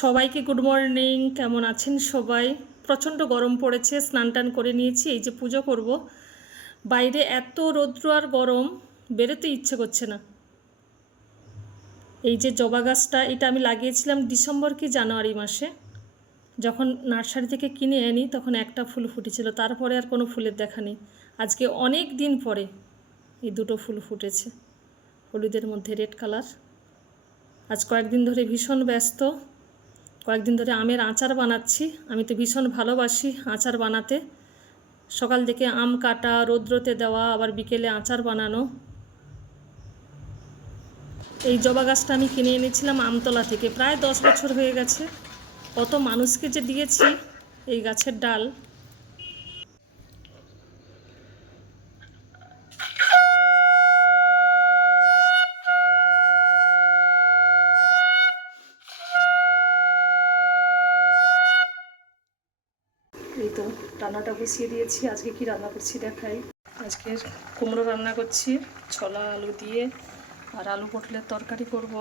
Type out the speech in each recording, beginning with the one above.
সবাইকে good morning. কেমন আছেন সবাই? প্রচণ্ড গরম পড়েছে, স্নান টান করে নিয়েছি, এই যে পুজো করব। বাইরে এত রৌদ্র আর গরম, বেরোতে ইচ্ছে করছে না। এই যে জবা গাছটা, এটা আমি লাগিয়েছিলাম ডিসেম্বর কি জানুয়ারি মাসে। যখন নার্সারি থেকে কিনে আনি তখন একটা ফুল ফুটেছিল, তারপরে আর কোনো ফুলের দেখা নেই। আজকে অনেক দিন পরে এই দুটো ফুল ফুটেছে, হলুদের মধ্যে রেড কালার। আজ কয়েকদিন ধরে ভীষণ ব্যস্ত, কয়েকদিন ধরে আমের আচার বানাচ্ছি। আমি তো ভীষণ ভালোবাসি আচার বানাতে। সকাল থেকে আম কাটা, রৌদ্রতে দেওয়া, আবার বিকেলে আচার বানানো। এই জবা গাছটা আমি কিনে এনেছিলাম আমতলা থেকে, প্রায় 10 বছর হয়ে গেছে। কত মানুষকে যে দিয়েছি এই গাছের ডাল। এই তো রান্নাটা বসিয়ে দিয়েছি। আজকে কি রান্না করছি দেখাই। আজকে কুমড়ো রান্না করছি ছোলা আলু দিয়ে, আর আলু পটলের তরকারি করব।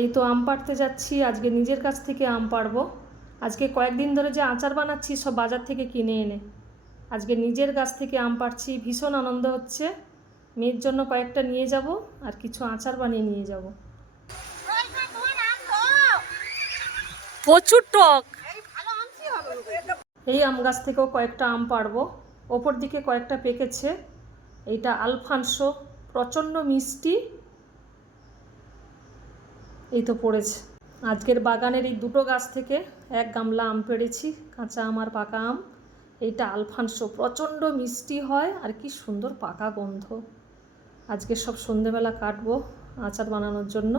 এই তো আম পাড়তে যাচ্ছি, আজকে নিজের কাছ থেকে আম পাড়বো। আজকে কয়েকদিন ধরে যে আচার বানাচ্ছি সব বাজার থেকে কিনে এনে, আজকে নিজের গাছ থেকে আম পাড়ছি। ভীষণ আনন্দ হচ্ছে। মেয়ের জন্য কয়েকটা নিয়ে যাব আর কিছু আচার বানিয়ে নিয়ে যাব। প্রচুর টক। এই আম গাছ থেকেও কয়েকটা আম পাড়বো। ওপর দিকে কয়েকটা পেকেছে। এইটা আলফানসো, প্রচণ্ড মিষ্টি। এই তো পড়েছে। আজকের বাগানের এই দুটো গাছ থেকে এক গামলা আম পেড়েছি, কাঁচা আম আর পাকা আম। এইটা আলফানসো, প্রচণ্ড মিষ্টি হয় আর কি সুন্দর পাকা গন্ধ। আজকে সব সন্ধেবেলা কাটবো আচার বানানোর জন্য।